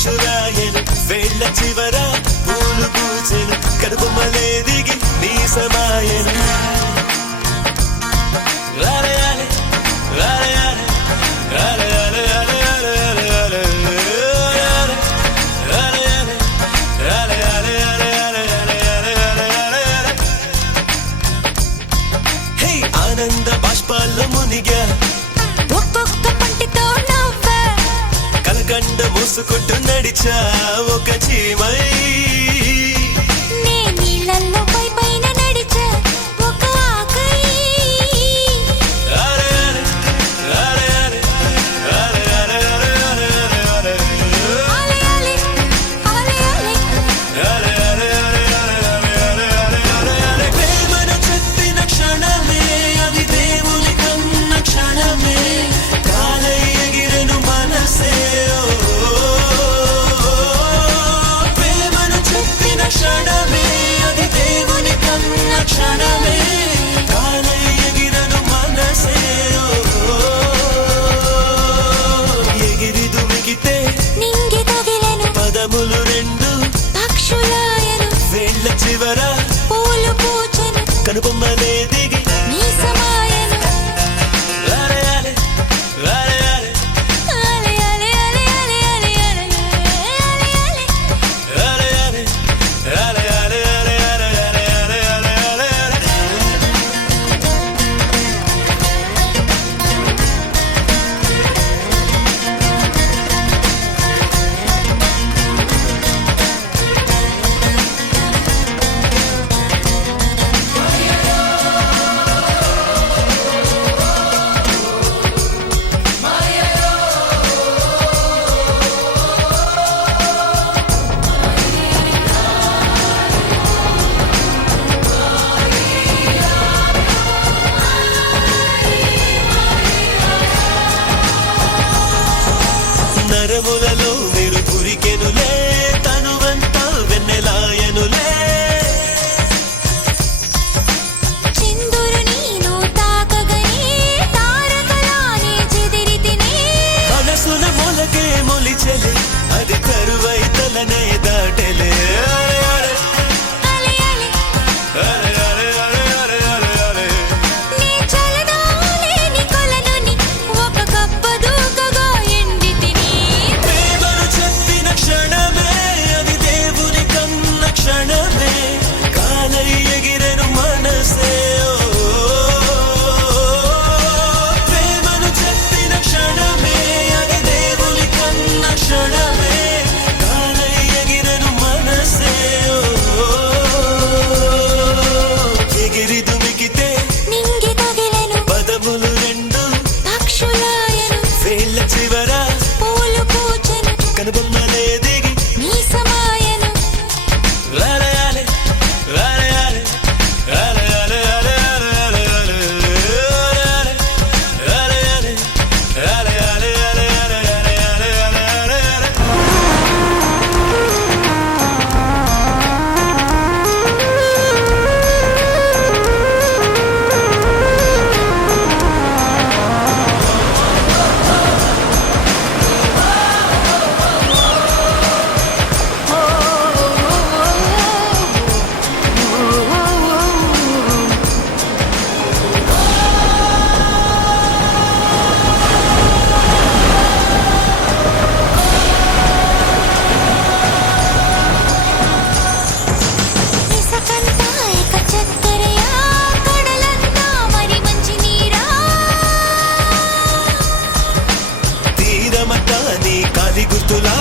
పక్షురాయను వేళ్ళ చివర పూలు పూచెను కడుపుమలే దిగి నీ సమాయను ఆనంద బాష్పాల్లో మునిగా ఒక్కొక్క పంటితో నవ్వా కలకండ మూసుకుంటూ నడిచా ఒక చీమై నే నీళ్ళల్లో పైన నడిచా ఒక ఆకై ప్రేమను చెప్పిన క్షణమే అది దేవుని కన్న క్షణమే కాలై ఎగిరెను మనసే ప్రేమను చెప్పిన క్షణమే అది దేవుని కన్న క్షణమే కాలై ఎగిరెను మనసే ఎగిరి దుమికితే నింగి తగిలెను పదములు రెండు పక్షులాయను వేళ్ళ చివర పూలు పూచెను కనుపమ్మలే దిగి నీ సమాయను వారయాలే వారయాలే ఆలే ఆలే ఆలే ఆలే ఆలే ఆలే ఆలే వారయాలే వారయాలే నరములలో మీరు కురికెనులే తనువంతా వెన్నెలాయనులే చిందురు నీను తాకగనే తారకలానే చెదిరితినే మనసున మొలకే మొలిచెలే అది కరువై తలనే దాటెలే ఆలే ఆలే నీ చలదాలేని కొలనుని ఒక కప్ప దూకగా ఎండితిని ప్రేమను చెప్పిన క్షణమే అది దేవుని కన్న క్షణమే కాలై ఎగిరెను మనసే ప్రేమను చెప్పిన క్షణమే అది దేవుని కన్న క్షణమే కాలై ఎగిరెను మనసే ఎగిరి దుమికితే నింగి తగిలెను పదములు రెండు పక్షులాయను వేళ్ళ చివర పూలు పూచెను కనుబొమ్మలే దిగి నీ సమాయను వారయాలే వారయాలే వారయాలే వారయాలే వారయాలే వారయాలే ఇసకంతా ఇక చక్కరయా కడలంతా మరి మంచి నీరా తీరమట నీ కాలి గుర్తులా